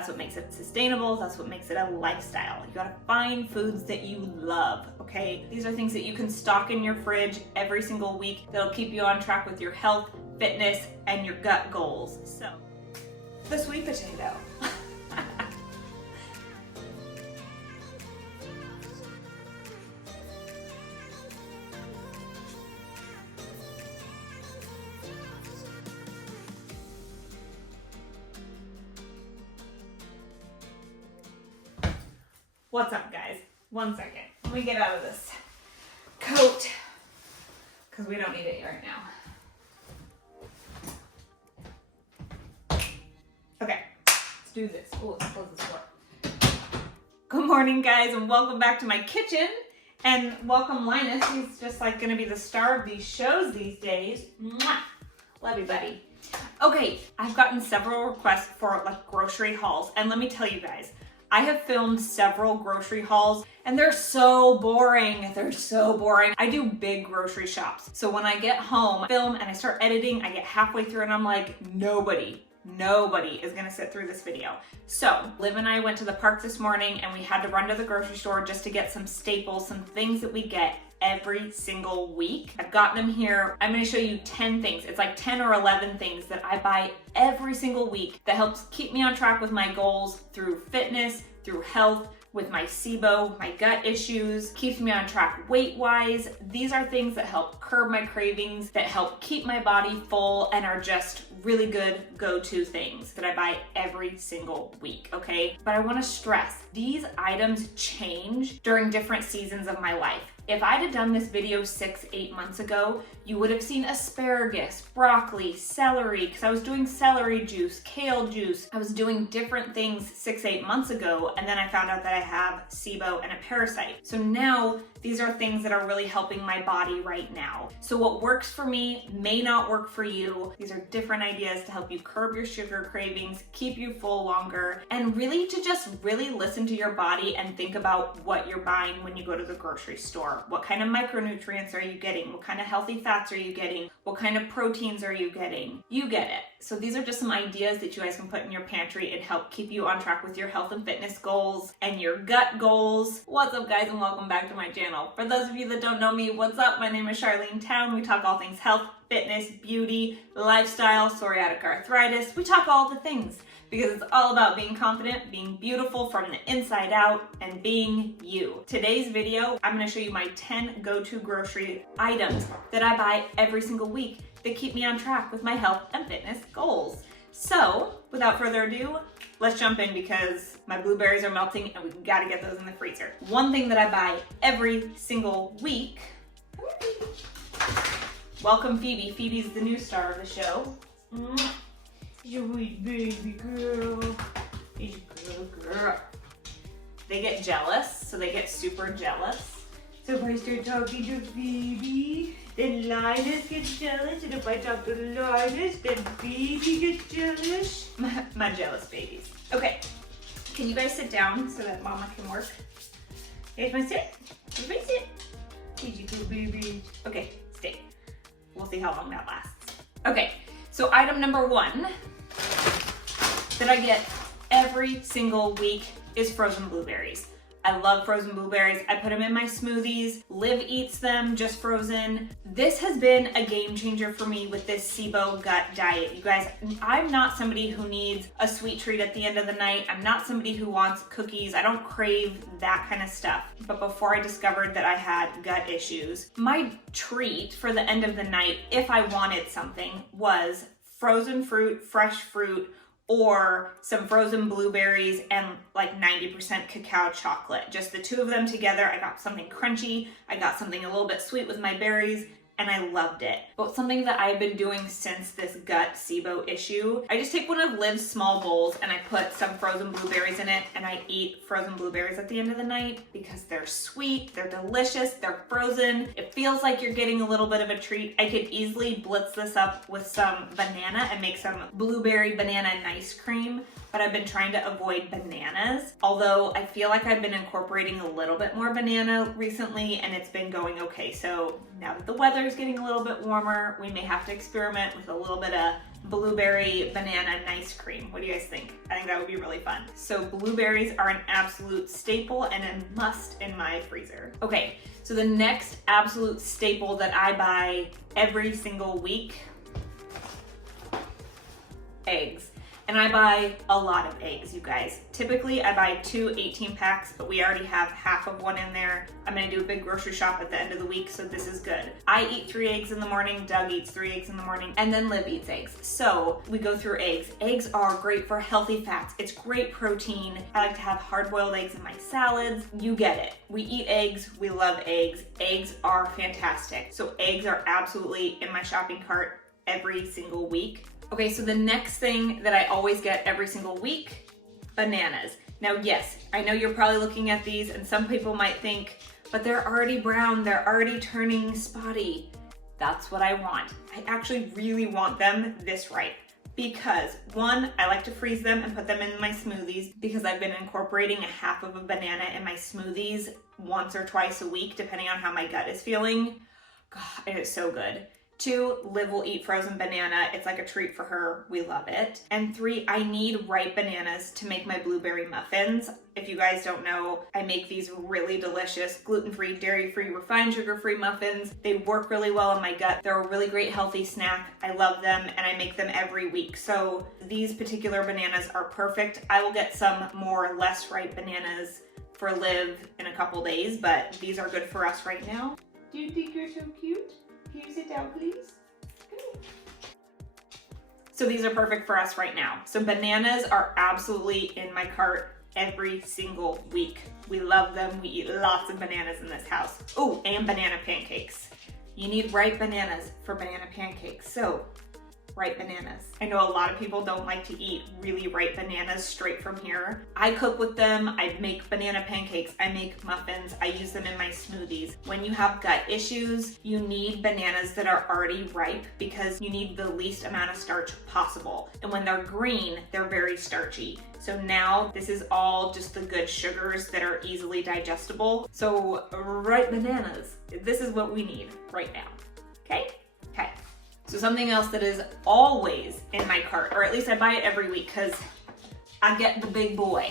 That's what makes it sustainable. That's what makes it a lifestyle. You gotta find foods that you love, okay? These are things that you can stock in your fridge every single week that'll keep you on track with your health, fitness, and your gut goals. So, the sweet potato. What's up, guys? 1 second. Let me get out of this coat because we don't need it right now. Okay, let's do this. Oh, let's close this door. Good morning, guys, and welcome back to my kitchen. And welcome, Linus. He's just like gonna be the star of these shows these days. Mwah! Love you, buddy. Okay, I've gotten several requests for like grocery hauls, and let me tell you guys, I have filmed several grocery hauls and they're so boring. They're so boring. I do big grocery shops. So when I get home, film and I start editing, I get halfway through and I'm like, nobody is gonna sit through this video. So Liv and I went to the park this morning and we had to run to the grocery store just to get some staples, some things that we get every single week. I've gotten them here. I'm gonna show you 10 things. It's like 10 or 11 things that I buy every single week that helps keep me on track with my goals through fitness, through health, with my SIBO, my gut issues, keeps me on track weight-wise. These are things that help curb my cravings, that help keep my body full, and are just really good go-to things that I buy every single week, okay? But I wanna stress, these items change during different seasons of my life. If I'd have done this video 6-8 months ago, you would have seen asparagus, broccoli, celery, because I was doing celery juice, kale juice. I was doing different things 6-8 months ago, and then I found out that I have SIBO and a parasite. So now these are things that are really helping my body right now. So what works for me may not work for you. These are different ideas to help you curb your sugar cravings, keep you full longer, and really to just really listen to your body and think about what you're buying when you go to the grocery store. What kind of micronutrients are you getting? What kind of healthy fats are you getting? What kind of proteins are you getting? You get it. So these are just some ideas that you guys can put in your pantry and help keep you on track with your health and fitness goals and your gut goals. What's up, guys, and welcome back to my channel. For those of you that don't know me, what's up? My name is Charlene Town. We talk all things health, fitness, beauty, lifestyle, psoriatic arthritis. We talk all the things because it's all about being confident, being beautiful from the inside out, and being you. Today's video, I'm gonna show you my 10 go-to grocery items that I buy every single week that keep me on track with my health and fitness goals. So, without further ado, let's jump in because my blueberries are melting and we gotta get those in the freezer. One thing that I buy every single week. Welcome, Phoebe. Phoebe's the new star of the show. You sweet baby girl. You girl. They get jealous, so they get super jealous. So if I start talking to Phoebe, then Linus gets jealous, and if I talk to Linus, then Phoebe gets jealous. My jealous babies. Okay, can you guys sit down so that Mama can work? You guys wanna sit? You wanna sit? You go, baby. Okay, stay. We'll see how long that lasts. Okay, so item number 1 that I get every single week is frozen blueberries. I love frozen blueberries. I put them in my smoothies. Liv eats them just frozen. This has been a game changer for me with this SIBO gut diet. You guys, I'm not somebody who needs a sweet treat at the end of the night. I'm not somebody who wants cookies. I don't crave that kind of stuff. But before I discovered that I had gut issues, my treat for the end of the night, if I wanted something, was frozen fruit, fresh fruit, or some frozen blueberries and like 90% cacao chocolate. Just the two of them together. I got something crunchy, I got something a little bit sweet with my berries, and I loved it. But something that I've been doing since this gut SIBO issue, I just take one of Liv's small bowls and I put some frozen blueberries in it, and I eat frozen blueberries at the end of the night because they're sweet, they're delicious, they're frozen. It feels like you're getting a little bit of a treat. I could easily blitz this up with some banana and make some blueberry banana ice cream, but I've been trying to avoid bananas. Although I feel like I've been incorporating a little bit more banana recently and it's been going okay. So now that the weather is getting a little bit warmer, we may have to experiment with a little bit of blueberry banana nice cream. What do you guys think? I think that would be really fun. So blueberries are an absolute staple and a must in my freezer. Okay, so the next absolute staple that I buy every single week, eggs. And I buy a lot of eggs, you guys. Typically, I buy 2 18 packs, but we already have half of one in there. I'm gonna do a big grocery shop at the end of the week, so this is good. I eat 3 eggs in the morning, Doug eats 3 eggs in the morning, and then Liv eats eggs. So we go through eggs. Eggs are great for healthy fats. It's great protein. I like to have hard-boiled eggs in my salads. You get it. We eat eggs, we love eggs. Eggs are fantastic. So eggs are absolutely in my shopping cart every single week. Okay, so the next thing that I always get every single week, bananas. Now, yes, I know you're probably looking at these and some people might think, but they're already brown, they're already turning spotty. That's what I want. I actually really want them this ripe because 1, I like to freeze them and put them in my smoothies because I've been incorporating a half of a banana in my smoothies once or twice a week, depending on how my gut is feeling. God, it is so good. 2, Liv will eat frozen banana. It's like a treat for her. We love it. And 3, I need ripe bananas to make my blueberry muffins. If you guys don't know, I make these really delicious gluten-free, dairy-free, refined sugar-free muffins. They work really well in my gut. They're a really great healthy snack. I love them and I make them every week. So these particular bananas are perfect. I will get some more less ripe bananas for Liv in a couple days, but these are good for us right now. Do you think you're so cute? Can you sit down, please? So these are perfect for us right now. So bananas are absolutely in my cart every single week. We love them. We eat lots of bananas in this house. Oh, and banana pancakes. You need ripe bananas for banana pancakes. So ripe bananas. I know a lot of people don't like to eat really ripe bananas straight from here. I cook with them. I make banana pancakes. I make muffins. I use them in my smoothies. When you have gut issues, you need bananas that are already ripe because you need the least amount of starch possible. And when they're green, they're very starchy. So now this is all just the good sugars that are easily digestible. So ripe bananas, this is what we need right now. Okay? Okay. So something else that is always in my cart, or at least I buy it every week because I get the big boy.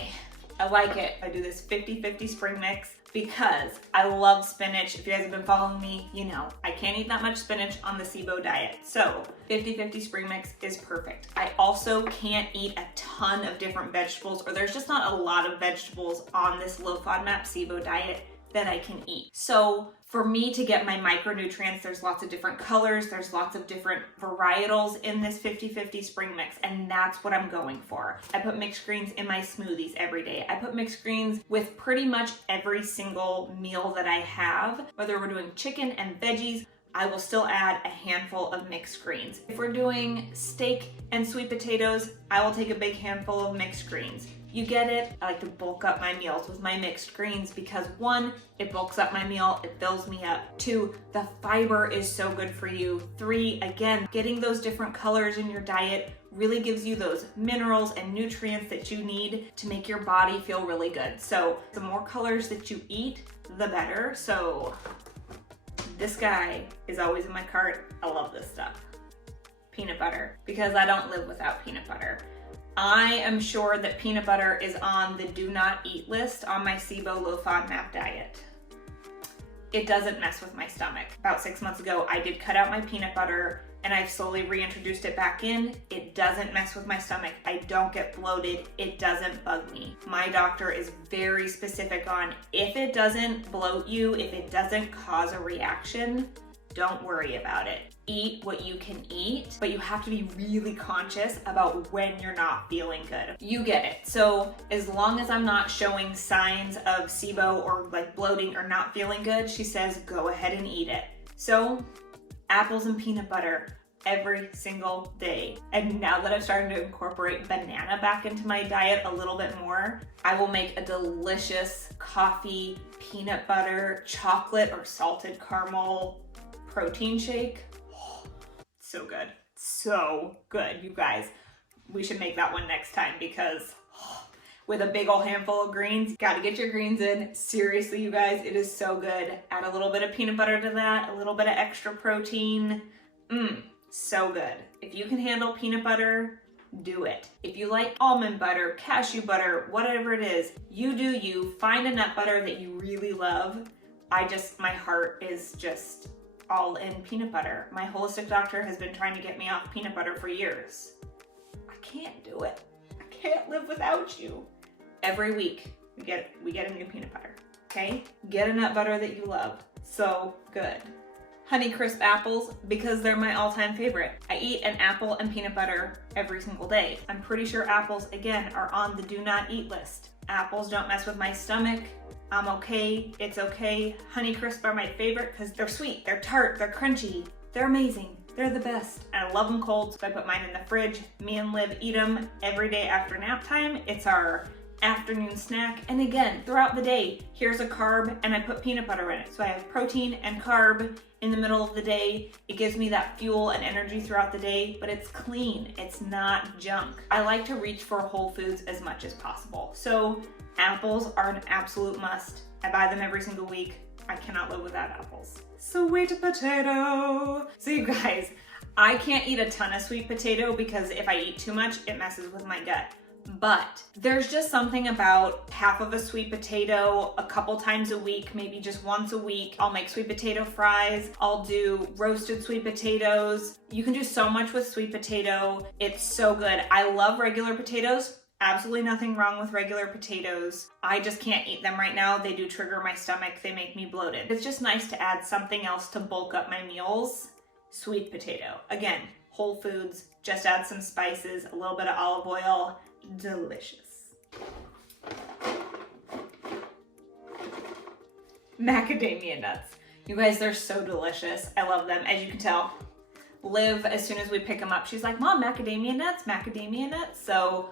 I like it. I do this 50-50 spring mix because I love spinach. If you guys have been following me, you know I can't eat that much spinach on the SIBO diet. So 50-50 spring mix is perfect. I also can't eat a ton of different vegetables, or there's just not a lot of vegetables on this low FODMAP SIBO diet that I can eat. So for me to get my micronutrients, there's lots of different colors, there's lots of different varietals in this 50-50 spring mix, and that's what I'm going for. I put mixed greens in my smoothies every day. I put mixed greens with pretty much every single meal that I have. Whether we're doing chicken and veggies, I will still add a handful of mixed greens. If we're doing steak and sweet potatoes, I will take a big handful of mixed greens. You get it? I like to bulk up my meals with my mixed greens because 1, it bulks up my meal, it fills me up. 2, the fiber is so good for you. 3, again, getting those different colors in your diet really gives you those minerals and nutrients that you need to make your body feel really good. So the more colors that you eat, the better. So this guy is always in my cart. I love this stuff. Peanut butter, because I don't live without peanut butter. I am sure that peanut butter is on the do not eat list on my SIBO low FODMAP diet. It doesn't mess with my stomach. About 6 months ago, I did cut out my peanut butter and I've slowly reintroduced it back in. It doesn't mess with my stomach. I don't get bloated. It doesn't bug me. My doctor is very specific on if it doesn't bloat you, if it doesn't cause a reaction, don't worry about it. Eat what you can eat, but you have to be really conscious about when you're not feeling good. You get it. So as long as I'm not showing signs of SIBO or like bloating or not feeling good, she says go ahead and eat it. So apples and peanut butter every single day. And now that I've started to incorporate banana back into my diet a little bit more, I will make a delicious coffee, peanut butter, chocolate or salted caramel protein shake. So good. So good, you guys. We should make that one next time because with a big old handful of greens, gotta get your greens in. Seriously, you guys, it is so good. Add a little bit of peanut butter to that, a little bit of extra protein. So good. If you can handle peanut butter, do it. If you like almond butter, cashew butter, whatever it is, you do you. Find a nut butter that you really love. My heart is just all in peanut butter. My holistic doctor has been trying to get me off peanut butter for years. I can't do it. I can't live without you. Every week we get a new peanut butter, okay? Get a nut butter that you love. So good. Honeycrisp apples, because they're my all-time favorite. I eat an apple and peanut butter every single day. I'm pretty sure apples, again, are on the do not eat list. Apples don't mess with my stomach. I'm okay, it's okay. Honeycrisp are my favorite because they're sweet, they're tart, they're crunchy, they're amazing. They're the best. I love them cold, so I put mine in the fridge. Me and Liv eat them every day after nap time. It's our afternoon snack. And again, throughout the day, here's a carb and I put peanut butter in it. So I have protein and carb in the middle of the day. It gives me that fuel and energy throughout the day, but it's clean. It's not junk. I like to reach for whole foods as much as possible. So apples are an absolute must. I buy them every single week. I cannot live without apples. Sweet potato. So you guys, I can't eat a ton of sweet potato because if I eat too much, it messes with my gut. But there's just something about half of a sweet potato a couple times a week, maybe just once a week. I'll make sweet potato fries. I'll do roasted sweet potatoes. You can do so much with sweet potato. It's so good. I love regular potatoes. Absolutely nothing wrong with regular potatoes. I just can't eat them right now. They do trigger my stomach. They make me bloated. It's just nice to add something else to bulk up my meals. Sweet potato. Again, whole foods. Just add some spices, a little bit of olive oil. Delicious. Macadamia nuts. You guys, they're so delicious. I love them. As you can tell, Liv, as soon as we pick them up, she's like, Mom, macadamia nuts, macadamia nuts. So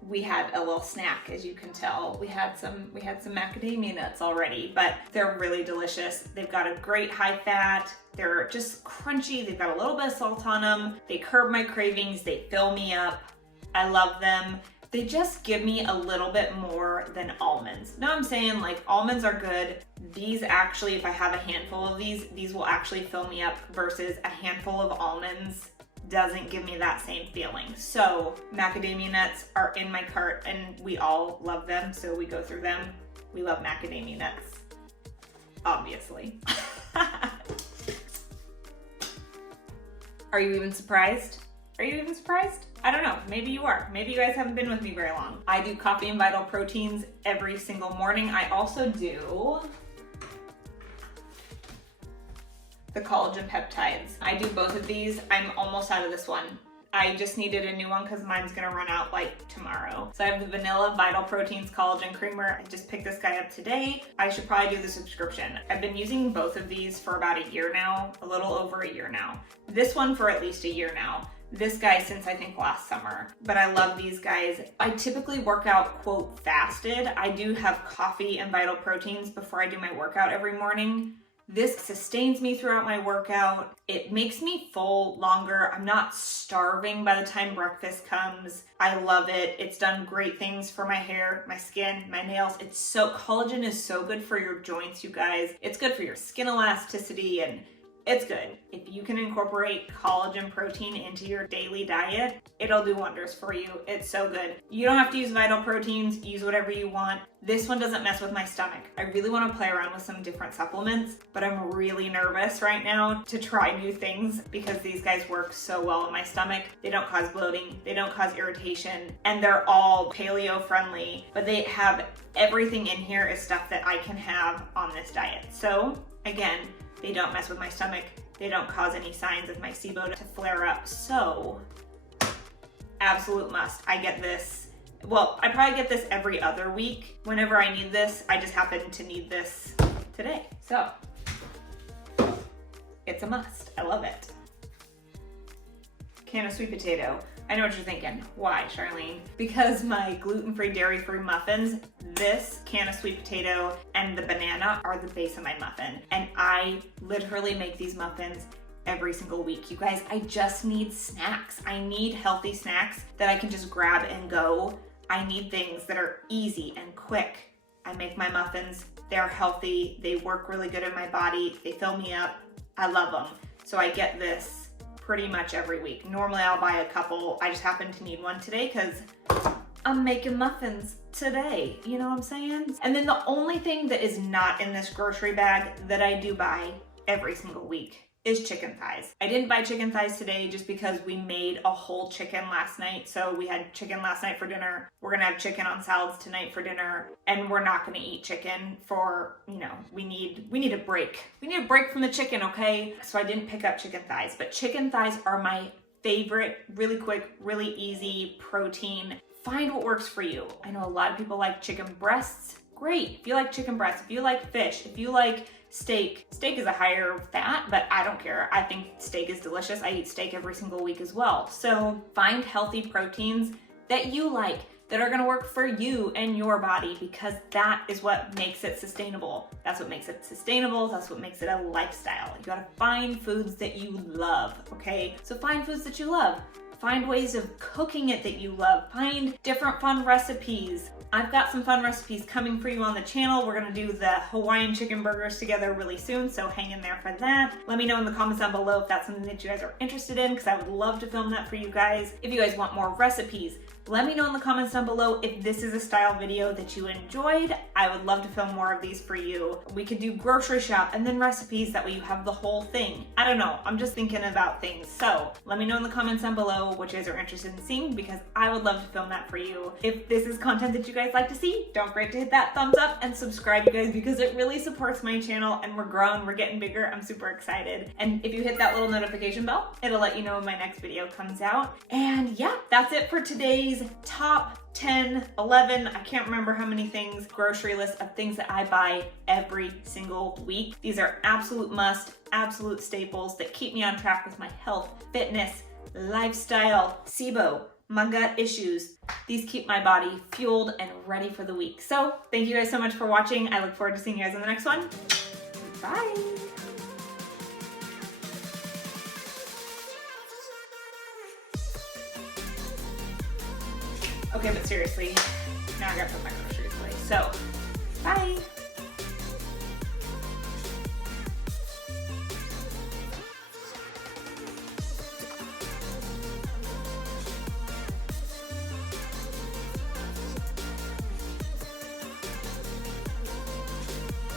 we had a little snack, as you can tell. We had some macadamia nuts already, but they're really delicious. They've got a great high fat. They're just crunchy. They've got a little bit of salt on them. They curb my cravings. They fill me up. I love them. They just give me a little bit more than almonds. Now I'm saying like almonds are good. These actually, if I have a handful of these will actually fill me up versus a handful of almonds doesn't give me that same feeling. So macadamia nuts are in my cart and we all love them. So we go through them. We love macadamia nuts, obviously. Are you even surprised? Are you even surprised? I don't know, maybe you are. Maybe you guys haven't been with me very long. I do coffee and vital proteins every single morning. I also do the collagen peptides. I do both of these. I'm almost out of this one. I just needed a new one because mine's gonna run out like tomorrow. So I have the vanilla vital proteins collagen creamer. I just picked this guy up today. I should probably do the subscription. I've been using both of these for about a year now, a little over a year now. This one for at least a year now. This guy since I think last summer, but I love these guys. I typically work out, quote, fasted. I do have coffee and vital proteins before I do my workout every morning. This sustains me throughout my workout. It makes me full longer. I'm not starving by the time breakfast comes. I love it. It's done great things for my hair, my skin, my nails. Collagen is so good for your joints, you guys. It's good for your skin elasticity and it's good. If you can incorporate collagen protein into your daily diet, it'll do wonders for you. It's so good. You don't have to use vital proteins, use whatever you want. This one doesn't mess with my stomach. I really want to play around with some different supplements, but I'm really nervous right now to try new things because these guys work so well in my stomach. They don't cause bloating, they don't cause irritation, and they're all paleo friendly, but they have everything in here is stuff that I can have on this diet. So again, they don't mess with my stomach. They don't cause any signs of my SIBO to flare up. So, absolute must. I get this. Well, I probably get this every other week. Whenever I need this, I just happen to need this today. So, it's a must. I love it. Can of sweet potato. I know what you're thinking. Why, Charlene? Because my gluten-free, dairy-free muffins, this can of sweet potato and the banana are the base of my muffin. And I literally make these muffins every single week. You guys, I just need snacks. I need healthy snacks that I can just grab and go. I need things that are easy and quick. I make my muffins. They're healthy. They work really good in my body. They fill me up. I love them. So I get this pretty much every week. Normally I'll buy a couple. I just happen to need one today because I'm making muffins today. You know what I'm saying? And then the only thing that is not in this grocery bag that I do buy every single week is chicken thighs. I didn't buy chicken thighs today just because we made a whole chicken last night. So we had chicken last night for dinner. We're gonna have chicken on salads tonight for dinner, and we're not gonna eat chicken for, you know, we need a break. We need a break from the chicken, okay? So I didn't pick up chicken thighs, but chicken thighs are my favorite, really quick, really easy protein. Find what works for you. I know a lot of people like chicken breasts. Great. If you like chicken breasts, if you like fish, if you like steak is a higher fat, but I don't care. I think steak is delicious. I eat steak every single week as well. So find healthy proteins that you like, that are gonna work for you and your body, because that is what makes it sustainable. That's what makes it sustainable. That's what makes it a lifestyle. You gotta find foods that you love, okay? So find foods that you love. Find ways of cooking it that you love. Find different fun recipes. I've got some fun recipes coming for you on the channel. We're gonna do the Hawaiian chicken burgers together really soon, so hang in there for that. Let me know in the comments down below if that's something that you guys are interested in, because I would love to film that for you guys. If you guys want more recipes, let me know in the comments down below if this is a style video that you enjoyed. I would love to film more of these for you. We could do grocery shop and then recipes, that way you have the whole thing. I don't know, I'm just thinking about things. So let me know in the comments down below what you guys are interested in seeing, because I would love to film that for you. If this is content that you guys like to see, don't forget to hit that thumbs up and subscribe, you guys, because it really supports my channel, and we're growing, we're getting bigger. I'm super excited. And if you hit that little notification bell, it'll let you know when my next video comes out. And yeah, that's it for today's top 10, 11, I can't remember how many things, grocery list of things that I buy every single week. These are absolute must, absolute staples that keep me on track with my health, fitness, lifestyle, SIBO, my gut issues. These keep my body fueled and ready for the week. So thank you guys so much for watching. I look forward to seeing you guys in the next one. Bye. Okay, but seriously, now I gotta put my groceries away. So, bye.